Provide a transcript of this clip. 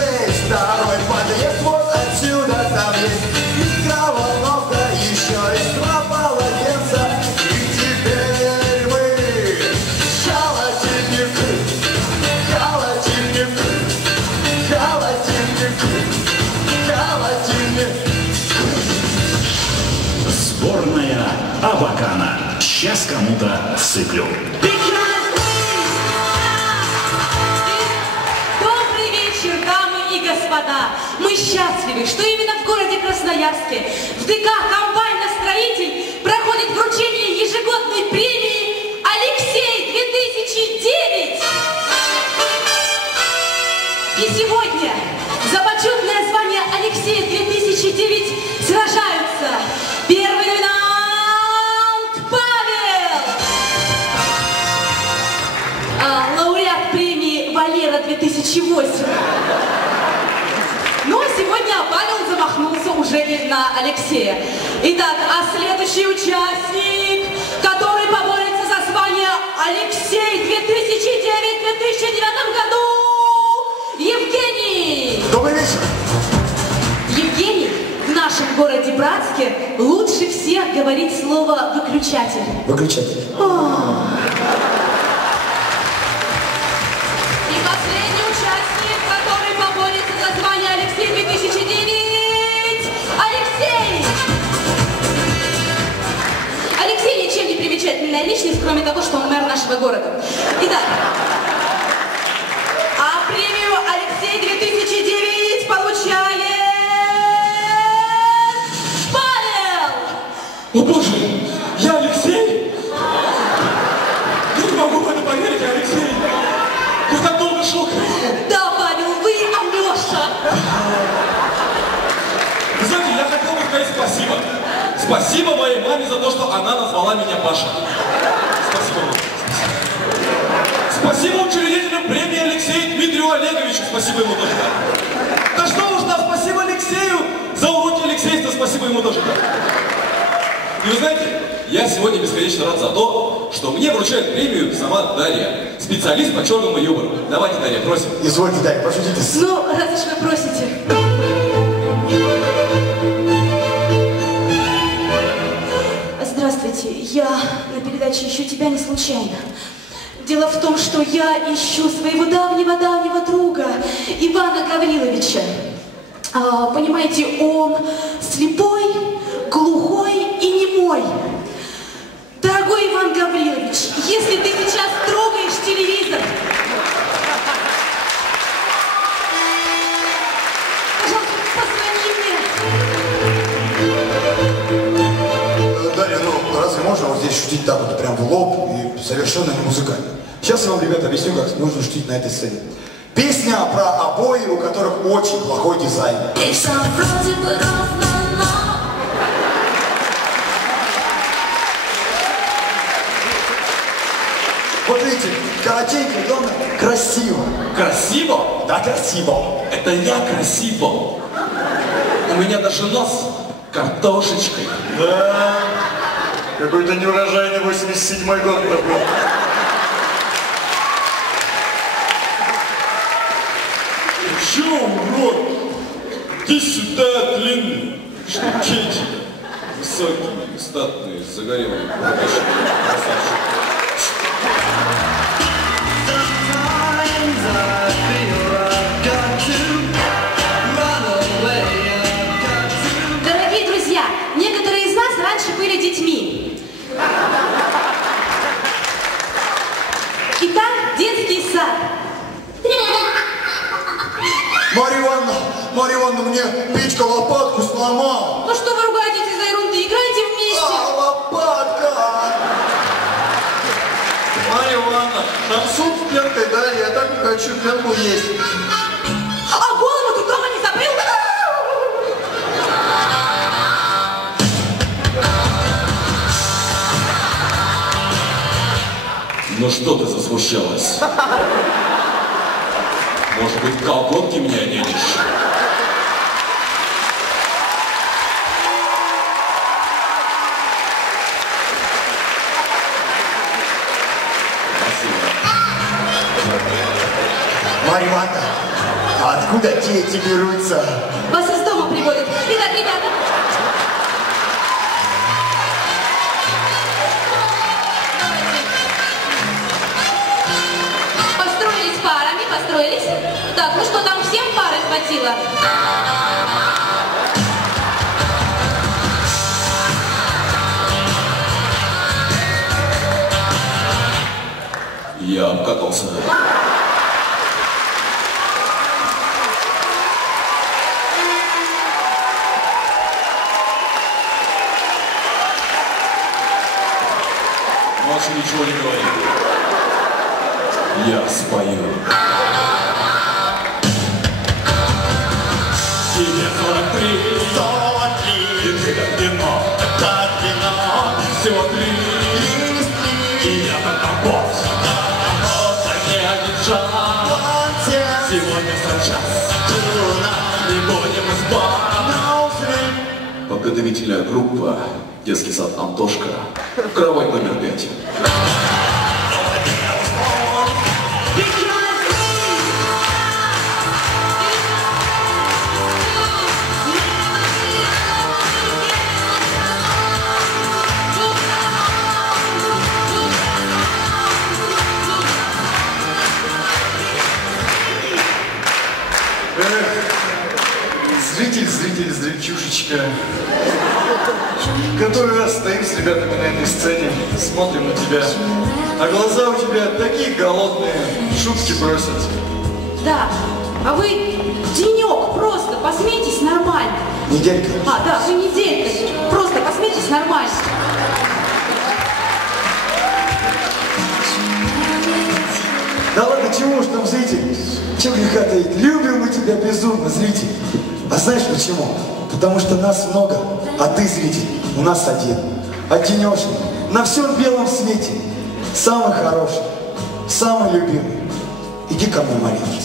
6, второй подъезд вот отсюда, там есть микроволновка, еще есть 2 полотенца. И теперь мы холодильник, холодильник, холодильник, холодильник. Сборная Абакана. Сейчас кому-то всыплю. Добрый вечер, дамы и господа. Мы счастливы, что именно в городе Красноярске в ДК «Комбайностроитель» проходит вручение ежегодной премии «Алексей-2009». И сегодня за почетное звание «Алексей-2009» сражаются первый номинант Павел, лауреат премии «Валера-2008». Но сегодня Павел замахнулся уже и на Алексея. Итак, а следующий участник, который поборется за звание «Алексей-2009» в 2009 году, Евгений. Добрый вечер. Евгений в нашем городе Братске лучше всех говорит слово «выключатель». Выключатель. И последний участник, который поборется за звание «Алексей-2009», Алексей! Алексей ничем не примечательная личность, кроме того, что он мэр нашего города. Итак, а премию «Алексей-2009» получает Павел! О боже, я Алексей? Я не могу в это поверить, Алексей. Я так долго шел. Да, Павел, вы Алеша. Вы знаете, я хотел бы сказать спасибо. Спасибо моей маме за то, что она назвала меня Паша. Спасибо вам. Спасибо учредителям премии Алексею Дмитрию Олеговичу. Спасибо ему тоже. Да что уж, да, спасибо Алексею за уроки Алексея, спасибо ему тоже. И вы знаете, я сегодня бесконечно рад за то, что мне вручает премию сама Дарья, специалист по черному юмору. Давайте, Дарья, просим. Извольте, Дарья, пошутите. Ну, раз уж вы просите. Здравствуйте, я на передаче «Ищу тебя» не случайно. Дело в том, что я ищу своего давнего-давнего друга Ивана Гавриловича. Понимаете, он слепой, глухой и немой. Дорогой Иван Гаврилович, если ты сейчас трогаешь телевизор, пожалуйста, позвони мне. Дарья, ну разве можно вот здесь шутить так вот прям в лоб и совершенно не музыкально? Сейчас я вам, ребята, объясню, как нужно шутить на этой сцене. Песня про обои, у которых очень плохой дизайн. Вот видите, коротенько, главное, красиво. Красиво? Да, красиво. Это я красиво. У меня даже нос картошечкой. Да. Какой-то неурожайный 87-й год был. Чё, урод? Иди сюда, длинный. Штукетти. Высокие, статные, загорелые. Красавчик. Дорогие друзья, некоторые из нас раньше были детьми. Итак, детский сад. Марья Ивановна, мне Петька лопатку сломал. Ну что вы ругаетесь из-за ерунды? Играйте вместе. Лопатка! Марья Ивановна, там суп с пенкой, да? Я так не хочу пенку есть. А голову ты дома не забыл? Ну что ты засмущалась? Может быть, в колготки меня оденешь? Марья Ивановна, А откуда дети берутся? Вас из дома приводят. Итак, ребята. Построились парами, построились. Так, ну что, там всем пары хватило? Я обкатался. Больше ничего не говори. Я спою. Тебе 43. 43. И ты как вино. Как вино. Всего 3. И я как босс. Сегодня сейчас не будем спать. Подготовительная группа, детский сад Антошка, кровать номер 5. Зрительчушечка. Который раз стоим с ребятами на этой сцене, смотрим на тебя, а глаза у тебя такие голодные, шутки бросят. Да, а вы денек просто посмейтесь нормально. Неделька. А, да, вы неделька. Просто посмейтесь нормально. Да ладно, чего уж там, зритель? Чего греха таить? Любим мы тебя безумно, зритель. А знаешь почему? Потому что нас много, а ты, зритель, у нас один. Одинешный, на всем белом свете. Самый хороший, самый любимый. Иди ко мне, маленький.